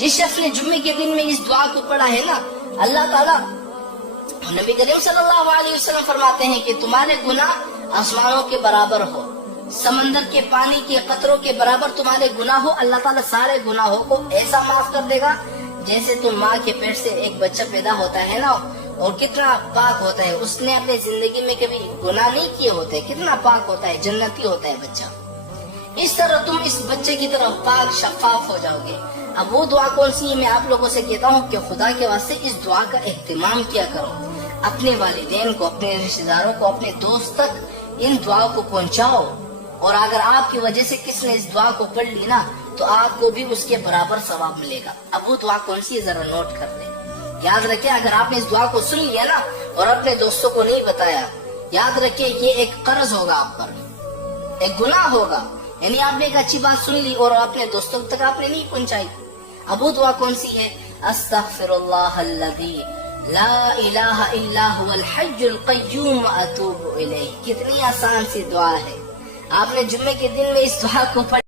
جس شخص نے جمعے کے دن میں اس دعا کو پڑھا ہے نا، اللہ تعالیٰ، نبی کریم صلی اللہ علیہ وسلم فرماتے ہیں کہ تمہارے گناہ آسمانوں کے برابر ہو، سمندر کے پانی کے قطروں کے برابر تمہارے گناہ ہو، اللہ تعالیٰ سارے گناہوں کو ایسا معاف کر دے گا جیسے تم ماں کے پیٹ سے ایک بچہ پیدا ہوتا ہے نا، اور کتنا پاک ہوتا ہے، اس نے اپنے زندگی میں کبھی گناہ نہیں کیے ہوتے، کتنا پاک ہوتا ہے، جنتی ہوتا ہے بچہ، اس طرح تم اس بچے کی طرف پاک شفاف ہو جاؤ گے۔ اب وہ دعا کون سی ہے؟ میں آپ لوگوں سے کہتا ہوں کہ خدا کے واسطے اس دعا کا اہتمام کیا کرو، اپنے والدین کو، اپنے رشتہ داروں کو، اپنے دوست تک ان دعا کو پہنچاؤ، اور اگر آپ کی وجہ سے کس نے اس دعا کو پڑھ لی نا تو آپ کو بھی اس کے برابر ثواب ملے گا۔ اب وہ دعا کون سی ہے ذرا نوٹ کر لیں، یاد رکھیں، اگر آپ نے اس دعا کو سن لیا نا اور اپنے دوستوں کو نہیں بتایا، یاد رکھیں یہ ایک قرض ہوگا آپ پر، ایک گناہ ہوگا، یعنی آپ نے ایک اچھی بات سن لی اور اپنے دوستوں تک آپ نے نہیں پہنچائی۔ اب وہ دعا کون سی ہے؟ استغفر اللہ الذی لا الہ الا هو الحی القیوم اتوب الیہ۔ کتنی آسان سی دعا ہے، آپ نے جمعے کے دن میں اس دعا کو پڑھ